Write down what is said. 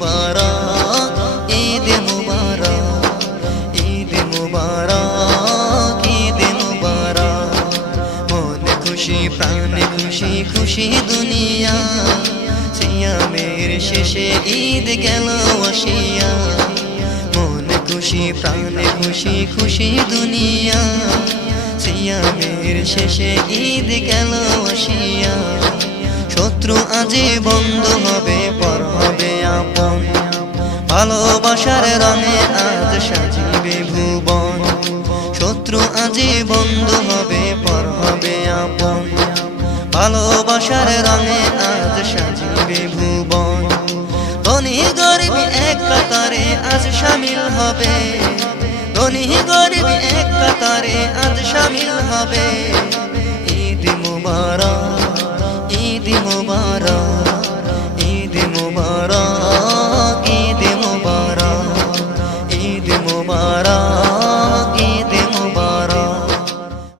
মুবারক, ঈদ মুবারক, ঈদ মুবারক, ঈদ মুবারক। মনে খুশি প্রাণে খুশি খুশি দুনিয়া, সিয়ামের শেষে ঈদ গেল আসিয়া। মনে খুশি প্রাণে খুশি খুশি দুনিয়া, সিয়ামের শেষে ঈদ গেল আসিয়া। শত্রু আজি বন্ধু হবে, পর হবে আপন, ভালোবাসার রঙে আজ সাজিবে ভুবন। শত্রু আজি বন্ধু হবে, পর হবে আপন, ভালোবাসার রঙে আজ সাজিবে ভুবন। ধনী গরিব এক কাতারে আজ শামিল হবে, ধনী গরিব এক কাতারে আজ শামিল হবে। ঈদ মুবারক, ঈদ মুবারক, ঈদ মুবারক, ঈদ মুবারক, ঈদ মুবারক।